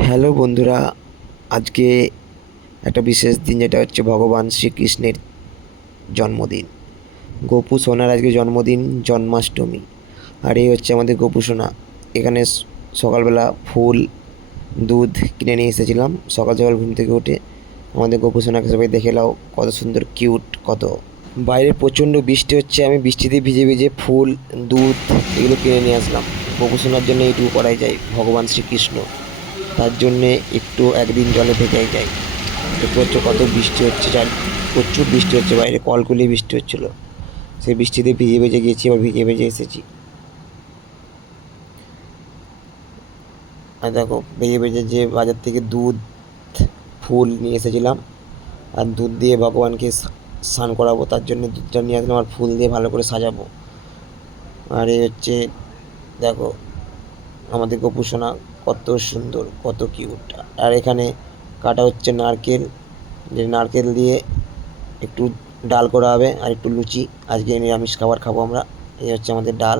Hello বন্ধুরা, আজকে একটা বিশেষ দিন, যেটা হচ্ছে ভগবান শ্রীকৃষ্ণের জন্মদিন। গোপু সোনার আজকে জন্মদিন, জন্মাষ্টমী। আর এই হচ্ছে আমাদের গোপু সোনা। এখানে সকালবেলা ফুল, দুধ কিনে নিয়ে এসেছিলাম। সকাল সকাল ঘুম থেকে উঠে আমাদের গোপু সোনাকে সবাই দেখে নাও, কত সুন্দর, কিউট, কত। বাইরে প্রচণ্ড বৃষ্টি হচ্ছে, আমি বৃষ্টিতে ভিজে ভিজে ফুল, দুধ এগুলো কিনে নিয়ে আসলাম। গোপু সোনার জন্য এইটুকু করাই যায়, ভগবান শ্রীকৃষ্ণ। তার জন্যে একটু একদিন জলে ভেজাই যায় দেখতে পাচ্ছ কত বৃষ্টি হচ্ছে, চার, প্রচুর বৃষ্টি হচ্ছে, বাইরে কলকুলিয়ে বৃষ্টি হচ্ছিল। সেই বৃষ্টিতে ভিজে ভেজে গিয়েছি আবার ভিজে ভেজে এসেছি। আর দেখো, ভেজে ভেজে যে বাজার থেকে দুধ, ফুল নিয়ে এসেছিলাম, আর দুধ দিয়ে ভগবানকে স্নান করাবো, তার জন্য দুধটা নিয়ে আসলাম, আর ফুল দিয়ে ভালো করে সাজাবো। আর এই হচ্ছে, দেখো, আমাদের গোপু সোনা কত সুন্দর, কত কিউট আর এখানে কাটা হচ্ছে নারকেল, যে নারকেল দিয়ে একটু ডাল করা হবে আর একটু লুচি। আজকে নিরামিষ খাবার খাব আমরা। এই হচ্ছে আমাদের ডাল।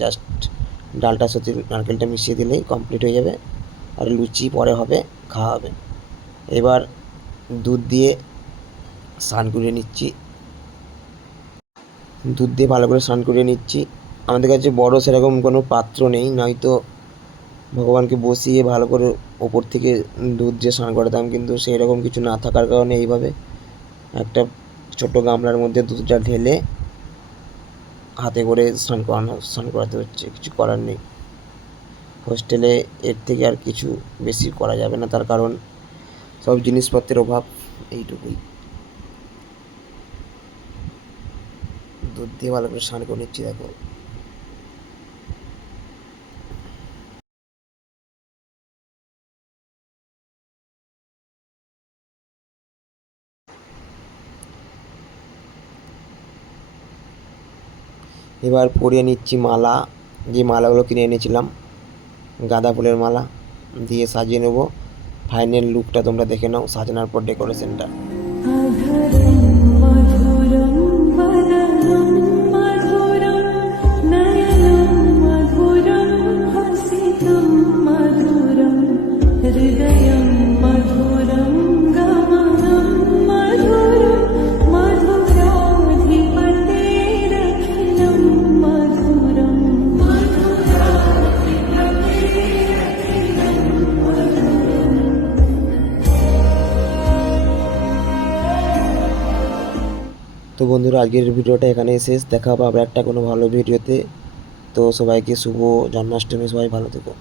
জাস্ট ডালটার সাথে নারকেলটা মিশিয়ে দিলেই কমপ্লিট হয়ে যাবে। আর লুচি পরে হবে, খাওয়া হবে। এবার দুধ দিয়ে স্নান করিয়ে নিচ্ছি। দুধ দিয়ে ভালো করে স্নান করিয়ে নিচ্ছি। আমাদের কাছে বড় সেরকম কোনো পাত্র নেই, নয়তো ভগবানকে বসিয়ে ভালো করে ওপর থেকে দুধ দিয়ে স্নান করাতাম, কিন্তু সেই রকম কিছু না থাকার কারণে এইভাবে একটা ছোট গামলার মধ্যে দুধটা ঢেলে হাতে করে স্নান করানো, স্নান করাতে হচ্ছে, কিছু করার নেই। হোস্টেলে এর থেকে আর কিছু বেশি করা যাবে না, তার কারণ সব জিনিসপত্রের অভাব এইটুকুই। দুধ দিয়ে ভালো করে স্নান করে নিচ্ছি, দেখো। এবার পরিয়ে নিচ্ছি মালা। যে মালাগুলো কিনে এনেছিলাম, গাঁদা ফুলের মালা, দিয়ে সাজিয়ে নেব। ফাইনাল লুকটা তোমরা দেখে নাও, সাজানোর পর ডেকোরেশনটা তো বন্ধুরা, আজকের ভিডিওটা এখানে শেষ। দেখা হবে আবার একটা কোনো ভালো ভিডিওতে। তো সবাইকে শুভ জন্মাষ্টমী, সবাই ভালো থেকো।